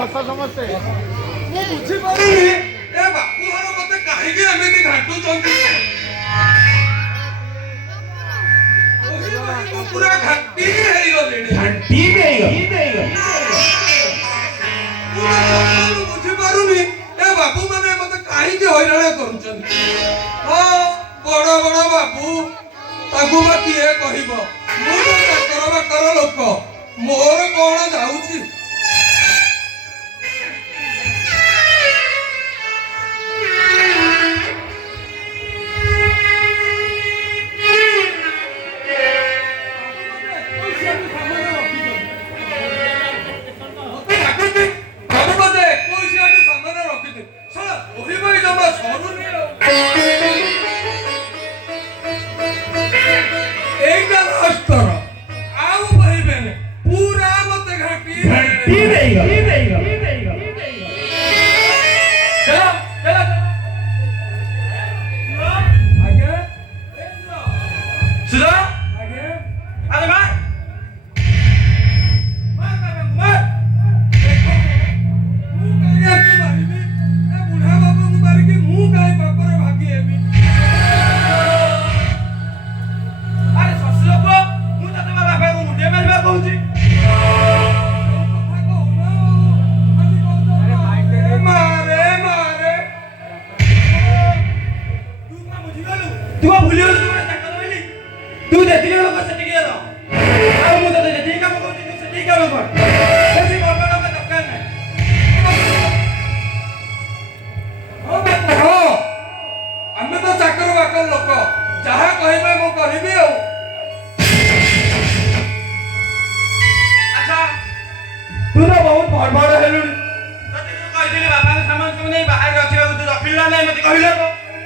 ବର୍ଷ ସମସ୍ତେ ମୁଁ ବୁଝିପାରୁନି ଏ ବାପୁ ଘର ମତେ କାହିଁକି ଏମିତି ଘାଣ୍ଟୁଛନ୍ତି। ପୁରା ଘାଣ୍ଟି ହେଇଗଲେଣି। ମୁଁ ବୁଝିପାରୁନି ଏ ବାବୁ ମାନେ ମତେ କାହିଁକି ହଇରାଣ କରୁଛନ୍ତି। ହଁ ବଡ ବଡ ବାବୁ ତାକୁ ବା କିଏ କହିବ। ମୁଁ ତ ଚାକର ବାକର ଲୋକ, ମୋର କଣ ଯାଉଛି।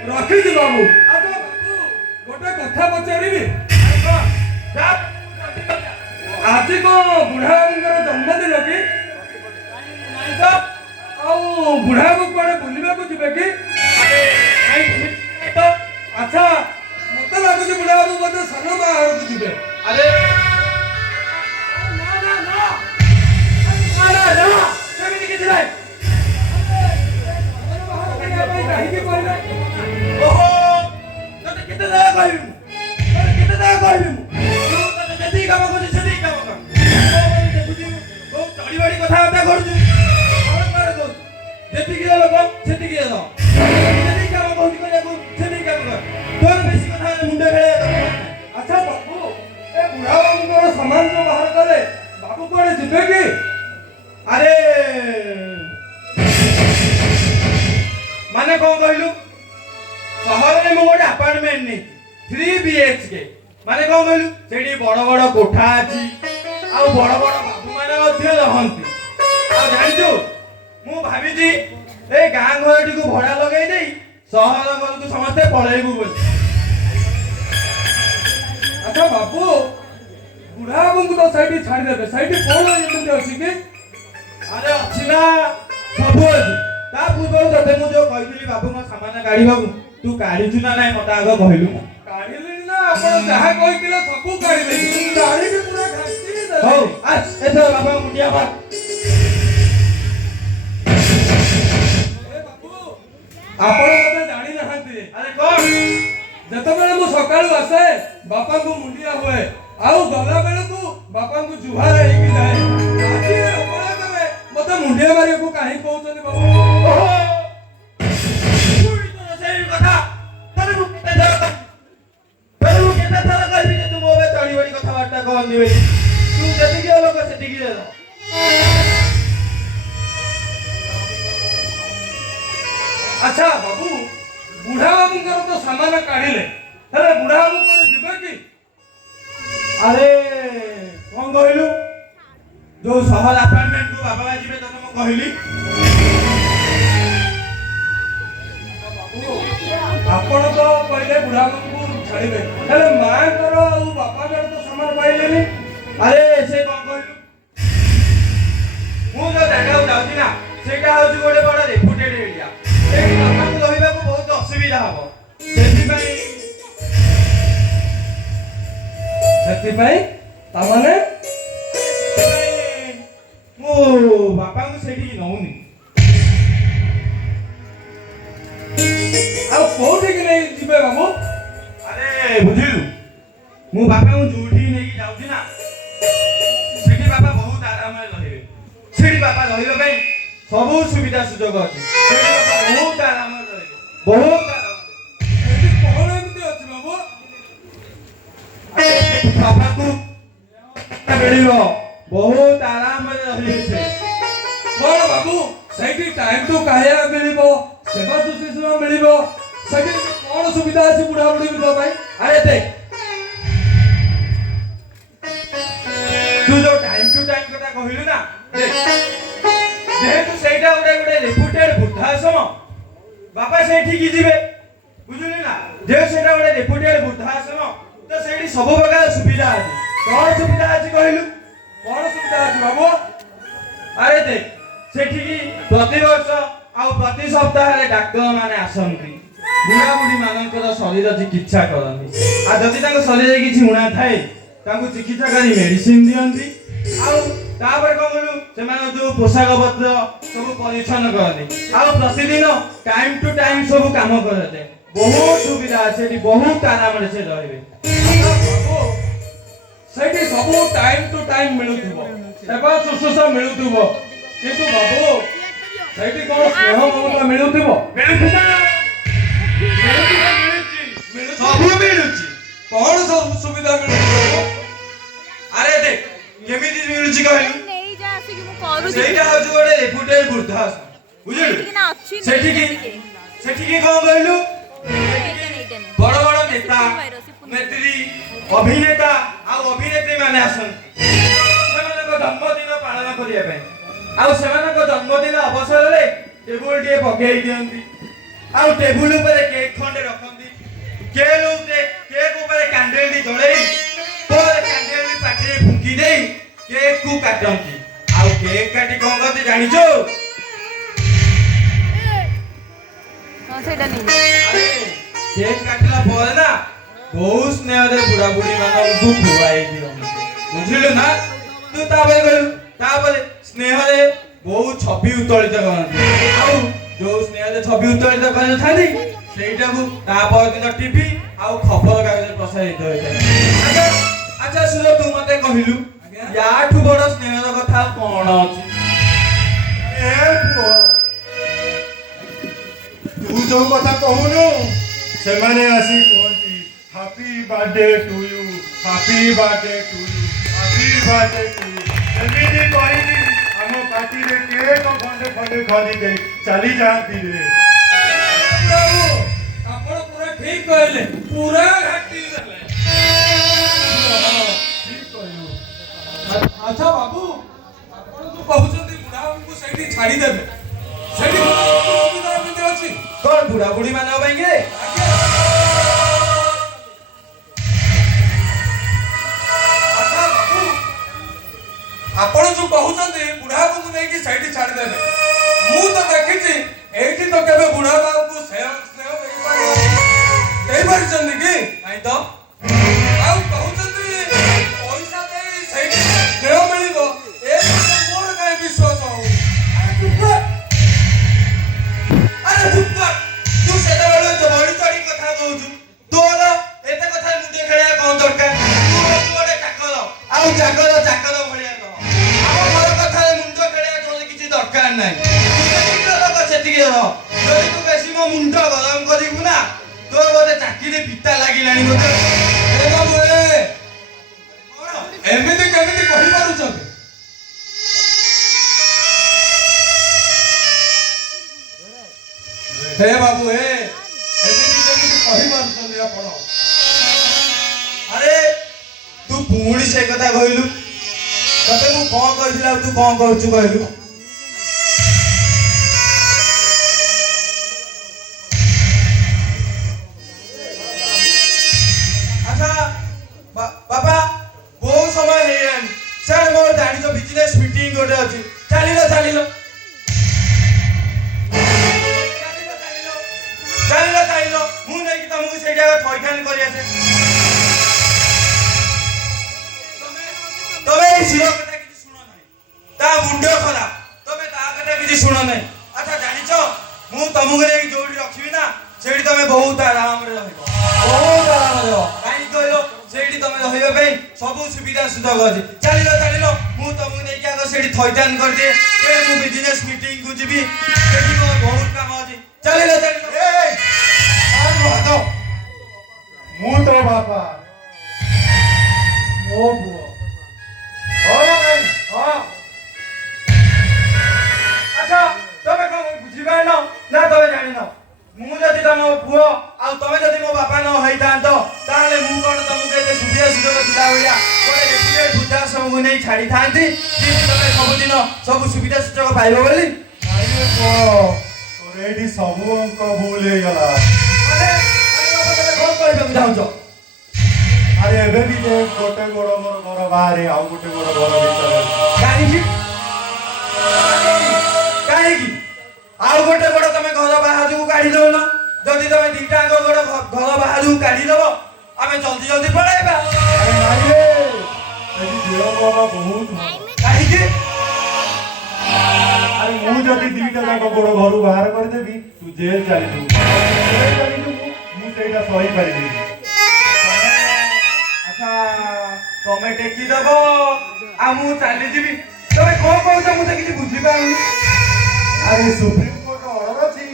ରଖିଛି ବାବୁ। ଗୋଟେ କଥା ପଚାରିବି, ଆଜି କଣ ବୁଢାବାବୁଙ୍କର ଜନ୍ମଦିନ କି? ଆଉ ବୁଢାବାବୁ କୁଆଡେ ବୁଲିବାକୁ ଯିବେ କି? ଆଚ୍ଛା ମତେ ଲାଗୁଛି ବୁଢାବାବୁ ବୋଧେ ସାନ ବାହାରକୁ ଯିବେ। ସେମିତି କିଛି ନାହିଁ। କାହିଁକି କହିଲେ? ଓହୋ ତତେ କେତେ ଜାଗା କହିବି ମୁଁ, ତତେ କେତେ ଜାଗା କହିବି ମୁଁ, ତତେ ଯେତିକି କାମ କରୁଛି ସେତିକି କାମ କର। ଦେଖୁଛୁ ବହୁତ ଚଳିବାଡ଼ି କଥାବାର୍ତ୍ତା କରୁଛୁ, ଯେତିକି ଲୋକ ସେତିକି ଯେତିକି କାମ କହୁଛି କରିବାକୁ ସେତିକି କାମ କର। ତୋର ବେଶୀ କଥା ମୁଣ୍ଡ ଖେଳେଇବା। ଆଚ୍ଛା ବାବୁ, ଏ ବୁଢା ବାବୁଙ୍କର ସାମାନ ଯୋଉ ବାହାର କଲେ, ବାବୁ କୁଆଡେ ଯିବେ କି? ଆରେ ମାନେ କଣ କହିଲୁ? ସହରରେ ମୁଁ ଗୋଟେ ଆପାର୍ଟମେଣ୍ଟ ନେଇଛି 3 BHK। ମାନେ କଣ କହିଲୁ? ସେଠି ବଡ ବଡ କୋଠା ଅଛି, ଆଉ ବଡ ବଡ ବାବୁ ମାନେ ମଧ୍ୟ ରହନ୍ତି। ଆଉ ଜାଣିଛୁ ମୁଁ ଭାବିଛି ଏଇ ଗାଁ ଘରଟିକୁ ଭଡା ଲଗେଇ ଦେଇ ସହର ଘରକୁ ସମସ୍ତେ ପଳେଇବୁ ବୋଲି। ଆଚ୍ଛା ବାବୁ, ବୁଢା ବାବୁଙ୍କୁ ତ ସେଇଠି ଛାଡିଦେବେ, ସେଇଠି କଣ ଏମିତି ଅଛି କି? ଆରେ ଅଛି ନା, ସବୁ ଅଛି। ତା ପୂର୍ବରୁ ତତେ ମୁଁ ଯୋଉ କହିଥିଲି ବାବୁଙ୍କ ସାମାନ କାଢିବାକୁ, ତୁ କାଢିଛୁ ନା ନାଇଁ ମତେ ଆଗ କହିଲୁ। କାଢିଲିଣି ନା, ଆପଣ ଯାହା କହିଥିଲେ ସବୁ କାଢିଦେଲି। କାଢିକି ପୁରା ଘାଣ୍ଟି ଦେଲି। ହଉ ଆସ ଏଥର ବାବାଙ୍କ ମୁଣ୍ଡିଆ ମାର। ଏ ବାବୁ, ଆପଣ ମତେ ଜାଣିନାହାନ୍ତି। ଆରେ କଣ? ଯେତେବେଳେ ମୁଁ ସକାଳୁ ଆସେ ବାପାଙ୍କୁ ମୁଣ୍ଡିଆ ହୁଏ, ଆଉ ଗଲା ବେଳକୁ ବାପାଙ୍କୁ ଜୁହାର ହେଇକି ଯାଏ। ଆଜି ଅପରାଧରେ ମତେ ମୁଣ୍ଡିଆ ମାରିବାକୁ କାହିଁ କହୁଛନ୍ତି ବାବୁ? ସେଇ କଥା କେତେ ଥର କହିବି ଯେ ତୁ ମୋ ଏବେ ଚଢି ବଢି କଥାବାର୍ତ୍ତା କହନି ବୋଲି। ତୁ ଯେତିକି ଲୋକ ସେତିକି ଦେଲ। ଆଚ୍ଛା ବାବୁ, ବୁଢା ବାବୁଙ୍କର ତ ସାମାନ କାଢିଲେ, ହେଲେ ବୁଢା ବାବୁ କୁଆଡେ ଯିବେ କି? ଆରେ କଣ କହିଲୁ? ଯୋଉ ସହର ଆପାର୍ଟମେଣ୍ଟକୁ ବାବା ଯିବେ ତତେ ମୁଁ କହିଲି। ଆପଣ ତ କହିଲେ ବୁଢା ବାବୁଙ୍କୁ ଛାଡ଼ିବେ, ହେଲେ ମାଙ୍କର ଆଉ ବାପାଙ୍କର ତ ସମାନ ପାଇଲେନି। ଆରେ ସେ କଣ କହିଲୁ, ମୁଁ ଯୋଉ ଜାଗାକୁ ଯାଉଛି ନା ସେଇଟା ହଉଛି ଗୋଟେ ବଡ ରେପୁଟେଡ୍ ଏରିଆ। ସେଇଠି ବାପାଙ୍କୁ ରହିବାକୁ ବହୁତ ଅସୁବିଧା ହବ। ସେଥିପାଇଁ ତାମାନେ ମୁଁ ବାପାଙ୍କୁ ସେଇଠିକି ନଉନି। ଆଉ କୋଉଠିକି ନେଇ ଯିବେ ବାବୁ? ଆରେ ବୁଝିଲୁ, ମୁଁ ବାପାଙ୍କୁ ଯୋଉଠିକି ନେଇକି ଯାଉଛି ନା ସେଠି ବାପା ବହୁତ ଆରାମରେ ରହିବେ। ସେଠି ବାପା ରହିବା ପାଇଁ ସବୁ ସୁବିଧା ସୁଯୋଗ ଅଛି। ସେଠି ବାପା ବହୁତ ଆରାମରେ ରହିବେ, ବହୁତ ଆରାମରେ। ଏଠି କଣ ଏମିତି ଅଛି ବାବୁ? ବାପାକୁ ମିଳିବ, ବହୁତ ଆରାମରେ ରହିବେ ସେ। କଣ ବାବୁ ସେଇଠି ଟାଇମ୍ ଟୁ ଖାଇବା ମିଳିବ, ସେବା ଶୁଶ୍ରୂଷା ମିଳିବ, ସେଠି କଣ ସୁବିଧା ଅଛି ବୁଢା ବୁଢୀଙ୍କ ପାଇଁ? ଆରେ ଦେଖ, ତୁ ଯୋଉ ଟାଇମ୍ ଟୁ ଟାଇମ୍ କଥା କହିଲୁ ନା, ଯେହେତୁ ସେଇଟା ଗୋଟେ ରେପୁଟେଡ୍ ବୃଦ୍ଧାଶ୍ରମ, ବାପା ସେଇଠିକି ଯିବେ। ବୁଝିଲୁ ନା, ଯେହେତୁ ସେଇଟା ଗୋଟେ ରେପୁଟେଡ୍ ବୃଦ୍ଧାଶ୍ରମ, ତ ସେଇଠି ସବୁ ପ୍ରକାର ସୁବିଧା ଅଛି। କଣ ସୁବିଧା ଅଛି କହିଲୁ? କଣ ସୁବିଧା ଅଛି ବାବୁ? ଆରେ ଦେଖ, ସେଠିକି ପ୍ରତିବର୍ଷ ଆଉ ପ୍ରତି ସପ୍ତାହରେ ଡାକ୍ତର ମାନେ ଆସନ୍ତି, ବୁଢା ବୁଢୀ ମାନଙ୍କର ଶରୀର ଚିକିତ୍ସା କରନ୍ତି। ଆଉ ଯଦି ତାଙ୍କ ଶରୀରରେ କିଛି ଉଣା ଥାଏ ତାଙ୍କୁ ଚିକିତ୍ସା କରି ମେଡିସିନ ଦିଅନ୍ତି। ଆଉ ତାପରେ କଣ କହିଲୁ, ସେମାନଙ୍କ ଯୋଉ ପୋଷାକ ପତ୍ର ସବୁ ପରିଚ୍ଛନ୍ନ କରନ୍ତି। ଆଉ ପ୍ରତିଦିନ ଟାଇମ୍ ଟୁ ଟାଇମ୍ ସବୁ କାମ କରାଯାଏ। ବହୁତ ସୁବିଧା ଅଛି, ସେଠି ବହୁତ ଆରାମରେ ସେ ରହିବେ। ବାବୁ ସେଇଠି ସବୁ ଟାଇମ୍ ଟୁ ଟାଇମ୍ ମିଳୁଥିବ, ସେବା ଶୁଶ୍ରୂଷା ମିଳୁଥିବ, କିନ୍ତୁ ବାବୁ ସେଇଠି କଣ ସ୍ନେହ ମମତା ମିଳୁଥିବ? ସବୁ ମିଳୁଛି। କଣ ସବୁ ସୁବିଧା ମିଳୁଥିବ? ଆରେ ଦେଖ, କେମିତି ମିଳୁଛି କହିଲୁ? ନେଇଯା ଆସିକି ମୁଁ କରୁଛି। ସେଇଟା ହଉଛି ଗୋଟେ ରେପୁଟେଡ୍ ବୃଦ୍ଧାଶ୍ରମ, ବୁଝିଲୁ? ଏଠିକି ନା ଅଛି ସେଠିକି କଣ କହିଲୁ, ବଡ ବଡ ନେତା, ନେତ୍ରୀ, ଅଭିନେତା ଆଉ ଅଭିନେତ୍ରୀ ମାନେ ଆସନ୍ତି ସେମାନଙ୍କ ଜନ୍ମଦିନ ପାଳନ କରିବା ପାଇଁ। ଆଉ ସେମାନଙ୍କ ଜନ୍ମଦିନ ଅବସରରେ ଟେବୁଲ ଟିଏ ପକେଇ ଦିଅନ୍ତି। ଆଉ ଟେବୁଲ ଉପରେ କେକ୍ ଖଣ୍ଡେ ରଖନ୍ତି। କେକ୍ ଉପରେ କ୍ୟାଣ୍ଡେଲ ଜଳେଇ କ୍ୟାଣ୍ଡେଲ ପାଟିରେ ଫୁଙ୍କି ଦେଇ କେକ୍ କୁ କାଟନ୍ତି। ଆଉ କେକ୍ କାଟି କଣ କରନ୍ତି ଜାଣିଛୁ? ସେଇଟା ନେଇ କେକ୍ କାଟିଲା ପରେ ନା ବହୁତ ସ୍ନେହରେ ବୁଢା ବୁଢୀ ମାନଙ୍କୁ ଖୁଆଇ ଦିଅନ୍ତି। ବୁଝିଲୁ ନା? ତୁ ତାପରେ କହିଲୁ, ତାପରେ ସ୍ନେହରେ ବହୁତ ଛବି ଉତ୍ତୋଳିତ କରନ୍ତି। ଆଉ ଯୋଉ ସ୍ନେହରେ ଛବି ଉତ୍ତୋଳିତ କରିଥାନ୍ତି ସେଇଟାକୁ ତା ପରଦିନ ଟିଭି ଆଉ ଖବର କାଗଜରେ ପ୍ରସାରିତ ହୋଇଥାଏ। ଆଚ୍ଛା ସୁର, ତୁ ମତେ କହିଲୁ ୟାଠୁ ବଡ ସ୍ନେହର କଥା ଆଉ କଣ ଅଛି? ଏ ପୁଅ, ତୁ ଯୋଉ କଥା କହୁନୁ ସେମାନେ ଆସି କୁହନ୍ତି happy birthday to you, happy birthday to you, happy birthday to you. ଏମିତି କହିକି ଆମ ପାଟିରେ କେକ୍ ଖଣ୍ଡେ ଖଣ୍ଡେ ଖଣ୍ଡି ଦେଇ ଚାଲି ଯାଆନ୍ତି ରେ। ଆପଣ ପୁରା ଠିକ କହିଲେ, ପୁରା ଘାଟି ଦେଲେ। ଆଚ୍ଛା ବାବୁ, ଆପଣ ଯୋଉ କହୁଛନ୍ତି ବୁଢା ବାବୁଙ୍କୁ ସେଇଠି ଛାଡ଼ିଦେବେ, ସେଇଠି ସୁବିଧା ଏମିତି ଅଛି? କଣ ବୁଢା ବୁଢୀ ମାନଙ୍କ ପାଇଁ କି? ଆଚ୍ଛା ବାବୁ, ଆପଣ ଯୋଉ କହୁଛନ୍ତି ବୁଢା ବାବୁଙ୍କୁ ନେଇକି ସେଇଠି ଛାଡ଼ିଦେବେ, ମୁଁ ତ ଦେଖିଛି ଏଇଠି ତ କେବେ ବୁଢା ବାବୁଙ୍କୁ ସ୍ନେହ ଦେଇପାରିଛନ୍ତି କି? ନାଇଁ ତ। ଆଉ କହୁଛନ୍ତି ପଇସା ଦେଇ ସେଇଠି ସ୍ନେହ ମିଳିବ, ଏ କଥା ମୋର କାହିଁ ବିଶ୍ୱାସ ହଉନି। ଆରେ ଚୁପ କର। ତୁ ସେତେବେଳେ ବଢି ଚଢି କଥା କହୁଛୁ। ତୋର ଏତେ କଥା ମୁଣ୍ଡ ଖେଳିବା କଣ ଦରକାର? ତୁ ହଉଛୁ ଗୋଟେ ଚାକର, ଆଉ ଚାକର ଭଳିଆ କହ। ଆମ ଘର କଥାରେ ମୁଣ୍ଡ ଖେଳିବା ତୋର କିଛି ଦରକାର ନାହିଁ। ଯେତିକି ଲୋକ ସେତିକି ରହ। ଯଦି ତୁ ବେଶୀ ମୋ ମୁଣ୍ଡ ଗରମ କରିବୁ ନା, ତୋର ବୋଧେ ଚାକିରି ପିତା ଲାଗିଲାଣି ବୋଧେ। ଏ ବାବୁ, କଣ? ଏମିତି କେମିତି କହିପାରୁଛନ୍ତି? ହେ ବାବୁ, ଏମିତି କେମିତି କହିପାରୁଛନ୍ତି ଆପଣ? ଆରେ ତୁ ପୁଣି ସେ କଥା କହିଲୁ। ତତେ ମୁଁ କଣ କହିଥିଲି ଆଉ ତୁ କଣ କହୁଛୁ କହିଲୁ? ଗୋଟେ ଅଛି ଚାଲିଲ ଚାଲିଲ ଚାଲିଲ ଚାଲିଲ ମୁଁ ନେଇକି ତମକୁ ସେଇଠି ଆଗ ଥଇଥାନ କରି ଆସେ ତମେ ଏଇ ଝିଅ କଥା କିଛି ଶୁଣ ନାହିଁ ତା ମୁଣ୍ଡ ଖରାପ ତମେ ତା କଥା କିଛି ଶୁଣ ନାହିଁ ଆଚ୍ଛା ଜାଣିଛ ମୁଁ ତମକୁ ନେଇକି ଯୋଉଠି ରଖିବି ନା ସେଇଠି ତମେ ବହୁତ ଆରାମରେ ରହିବ ବହୁତ ଆରାମରେ ରହିବ କାହିଁକି କହିଲ ସେଇଠି ତମେ ରହିବା ପାଇଁ ସବୁ ସୁବିଧା ସୁଯୋଗ ଅଛି ଚାଲିଲ ଚାଲିଲ ମୁଁ ତମକୁ ନେଇକି ଆଗ ସେଇଠି ଥଇଥାନ କରିଦିଏ ମୁଁ ବିଜନେସ୍ ମିଟିଂକୁ ଯିବି ସେଠି ମୋର ବହୁତ କାମ ଅଛି ଚାଲିଲ ଚାଲିଲ ମୁଁ ତ ବାପା ମୋ ପୁଅ ଆଚ୍ଛା ତମେ କଣ ବୁଝିପାରିଲ ନା ତମେ ଜାଣିନ ମୁଁ ଯଦି ତମ ପୁଅ ଆଉ ତମେ ଯଦି ମୋ ବାପା ନ ହେଇଥାନ୍ତ ତାହେଲେ ମୁଁ କଣ ତମକୁ ଏତେ ସୁବିଧା ସୁଯୋଗ ଥିଲା ଭଳିଆ ଗୋଟେ ରେପୁଟେଡ୍ ବୃଦ୍ଧାଶ୍ରମକୁ ନେଇ ଛାଡ଼ିଥାନ୍ତି କିନ୍ତୁ ତମେ ସବୁଦିନ ସବୁ ସୁବିଧା ସୁଯୋଗ ପାଇବ ବୋଲି ତୋର ଏଇଠି ସବୁ ଅଙ୍କ ଭୁଲ ହେଇଗଲା ତମେ କଣ କହିବାକୁ ଚାହୁଁଛ ଆରେ ଏବେ ବି ଯେ ଗୋଟେ ଗୋଡ଼ ମୋର ଘର ବାହାରେ ଆଉ ଗୋଟେ ଗୋଡ଼ ଘର ଭିତରେ କାହିଁକି କାହିଁକି ଆଉ ଗୋଟେ ଗୋଡ଼ ତମେ ଘର ବାହାରକୁ କାଢି ଦଉନ ଯଦି ତମେ ଦିଟାଙ୍କ ଗୋଡ଼ ଘର ବାହାରକୁ କାଢିଦବ ଆମେ ଜଲ୍ଦି ଜଲ୍ଦି ପଳେଇବା ସେଠି ବିଳମ୍ବ ବହୁତ କାହିଁକି ଆରେ ମୁଁ ଯଦି ଦିଟା ଯାକ ଗୋଡ଼ ଘରୁ ବାହାର କରିଦେବି ତୁ ଜେଲ ଚାଲିଯିବୁ ମୁଁ ସେଇଟା ସହିପାରିବି ଆଚ୍ଛା ତମେ ଟେକି ଦବ ଆଉ ମୁଁ ଚାଲିଯିବି ତମେ କଣ କହୁଛ ମୁଁ ତ କିଛି ବୁଝିପାରୁନି ଆରେ ସୁପ୍ରିମକୋର୍ଟର ଅର୍ଡର ଅଛି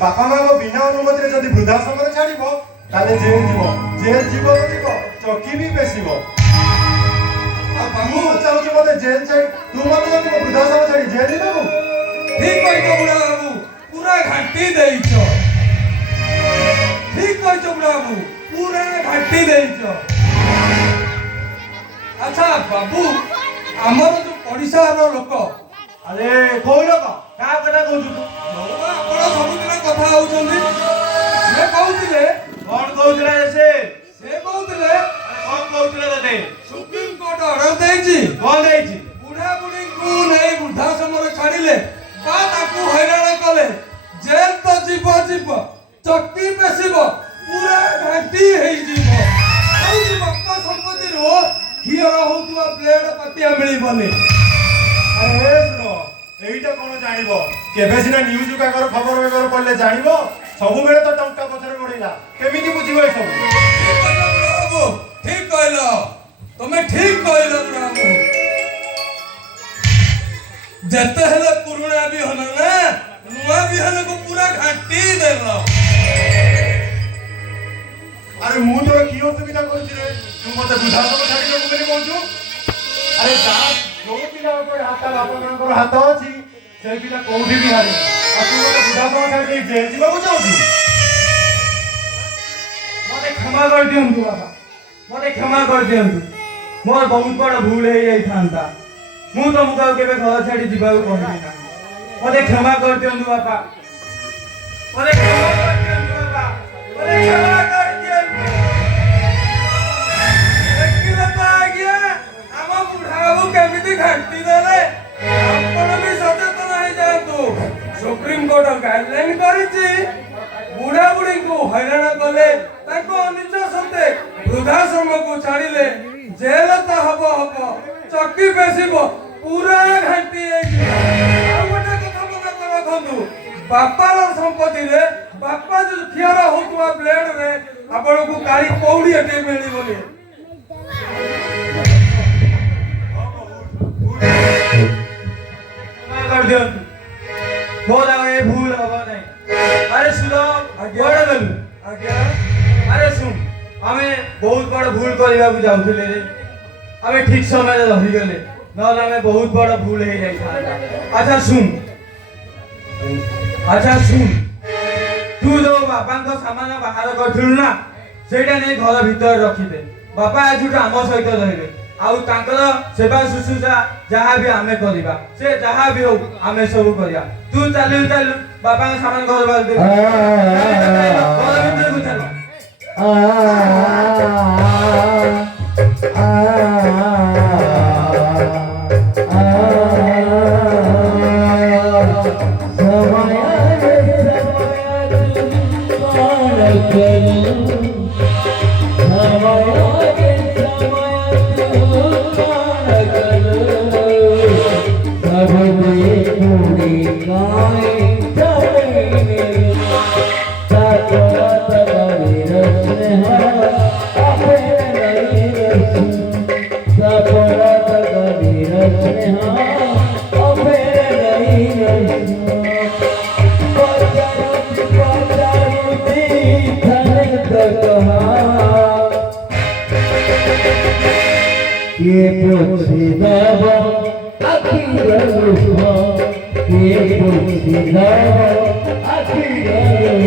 ବାପା ମାଙ୍କ ବିନା ଅନୁମତିରେ ଯଦି ବୃଦ୍ଧାଶ୍ରମରେ ଛାଡ଼ିବ ତାହେଲେ ଜେଲ ଯିବ ଚକି ବି ପେଶିବ ମୁଁ ଚାହୁଁଛୁ ମତେ ଜେଲ ଛାଡ଼ି ତୁ ମତେ ଯଦି ବୃଦ୍ଧାଶ୍ରମ ଛାଡ଼ି ଜେଲ ଯିବାକୁ ଠିକ କହିଛ ବୁଢା ବାବୁ ପୁରା ଘାଟି ଦେଇଛ ଠିକ କହିଛ ବୁଢା ବାବୁ ପୁରା ଘାଟି ଦେଇଛ ଆଚ୍ଛା ବାବୁ ଆମର ଯୋଉ ଓଡ଼ିଶାର ଲୋକ ଆରେ କୋଉ ଲୋକ କାହା କଥା କହୁଛୁ ତୁ ଆପଣ ସବୁଦିନ କଥା ହଉଛନ୍ତି ସେ କହୁଥିଲେ କଣ କହୁଥିଲା ସେ କହୁଥିଲେ କଣ କହୁଥିଲା ତତେ ସୁପ୍ରିମକୋର୍ଟ ଅର୍ଡର ଦେଇଛି କଣ ଦେଇଛି ବୁଢା ବୁଢୀଙ୍କୁ ନେଇ ବୃଦ୍ଧାଶ୍ରମରେ ଛାଡ଼ିଲେ ବା ତାକୁ ହଇରାଣ କଲେ ଜେଲ ତ ଯିବ ଚକି ପେଶିବ ପୁରା ଘାଟି ହେଇଯିବ କହୁଛି ବାପା ସମ୍ପତ୍ତିରୁ କ୍ଷୀର ହଉଥିବା ବ୍ଲେଡ ପାତିଆ ମିଳିବନି ଆରେ ଶୁଣ ଏଇଟା କଣ ଜାଣିବ କେବେ ସିନା ନ୍ୟୁଜ କାଗଜ ଖବର ବେଗର ପଢିଲେ ଜାଣିବ ସବୁବେଳେ ତ ଟଙ୍କା ପଛରେ ଗୋଡେଇଲା କେମିତି ବୁଝିବ ଏସବୁ ଠିକ କହିଲ ତମେ ଠିକ କହିଲ ବାବୁ ଯେତେ ହେଲେ ପୁରୁଣା ବିହନ ନା ନୂଆ ବିହନକୁ ପୁରା ଘାଟି ଦେଲ ଆରେ ମୁଁ ତୋର କି ଅସୁବିଧା କରୁଛି ରେ ତୁ ମତେ ବୃଦ୍ଧାଶ୍ରମ ଛାଡ଼ିବାକୁ ବୋଲି କହୁଛୁ ଆରେ ଯୋଉ ପିଲା ଉପରେ ହାତ ବାପା ମାଙ୍କର ହାତ ଅଛି ସେଇ ପିଲା କୋଉଠି ବି ହାରି ଆଉ ତୁ ମତେ ବୃଦ୍ଧାଶ୍ରମ ଛାଡ଼ି ଦେଇ ଜେଲ ଯିବାକୁ ଚାହୁଁଛୁ ମତେ କ୍ଷମା କରିଦିଅନ୍ତୁ ବାପା ମତେ କ୍ଷମା କରିଦିଅନ୍ତୁ ମୋର ବହୁତ ବଡ଼ ଭୁଲ ହେଇଯାଇଥାନ୍ତା ମୁଁ ତମକୁ ଆଉ କେବେ ଘର ଛାଡ଼ି ଯିବାକୁ କହିବି ନା ମତେ କ୍ଷମା କରିଦିଅନ୍ତୁ ବାପା ମତେ କ୍ଷମା କରିଦିଅନ୍ତୁ ବାପା ମତେ କ୍ଷମା କରିଦିଅନ୍ତୁ ଦେଖିଲେ ତ ଆଜ୍ଞା ଆମ ବୁଢା ବାବୁ କେମିତି ଘାଟି ଦେଲେ ଆପଣ ବି ସଚେତନ ହେଇଯାଆନ୍ତୁ ସୁପ୍ରିମକୋର୍ଟ ଗାଇଡଲାଇନ କରିଛି ବୁଢା ବୁଢୀଙ୍କୁ ହଇରାଣ କଲେ ତାଙ୍କ ନିଜ ସତ୍ତ୍ୱେ ବୃଦ୍ଧାଶ୍ରମକୁ ଛାଡ଼ିଲେ ଜେଲ ତ ହବ ଚକି ପେଶିବ ପୁରା ଘାଟି ହେଇଯିବ ଆଉ ଗୋଟେ କଥା ମନେ ରଖନ୍ତୁ ବାପାର ସମ୍ପତ୍ତିରେ ବାପା ଯୋଉ କ୍ଷୀର ହଉଥିବା ବ୍ଲେଡରେ ଆପଣଙ୍କୁ କାଳି କଉଡିଏ ଟେ ମିଳିବନି କରିଦିଅନ୍ତୁ ମୋର ଆଉ ଏ ଭୁଲ ହବ ନାହିଁ ଆରେ ଶୁଣ କୁଆଡ଼େ ଗଲୁ ଆଜ୍ଞା ଆରେ ଶୁଣ ଆମେ ବହୁତ ବଡ଼ ଭୁଲ କରିବାକୁ ଯାଉଥିଲେ ରେ ଆମେ ଠିକ ସମୟରେ ରହିଗଲେ ନହେଲେ ଆମେ ବହୁତ ବଡ଼ ଭୁଲ ହେଇଯାଇଥାନ୍ତା ଆଚ୍ଛା ଶୁଣ ତୁ ଯୋଉ ବାପାଙ୍କ ସାମାନ ବାହାର କରିଥିଲୁ ନା ସେଇଟା ନେଇ ଘର ଭିତରେ ରଖିଦେ ବାପା ଆଜିଠୁ ଆମ ସହିତ ରହିବେ ଆଉ ତାଙ୍କର ସେବା ଶୁଶ୍ରୂଷା ଯାହା ବି ଆମେ କରିବା ସେ ଯାହା ବି ହଉ ଆମେ ସବୁ କରିବା ତୁ ଚାଲୁ ବାପାଙ୍କ ସାମାନ ଘର ଭିତରକୁ ଚାଲ ये पोछी दावा अखिर रुहा ये पोछी दावा अखिर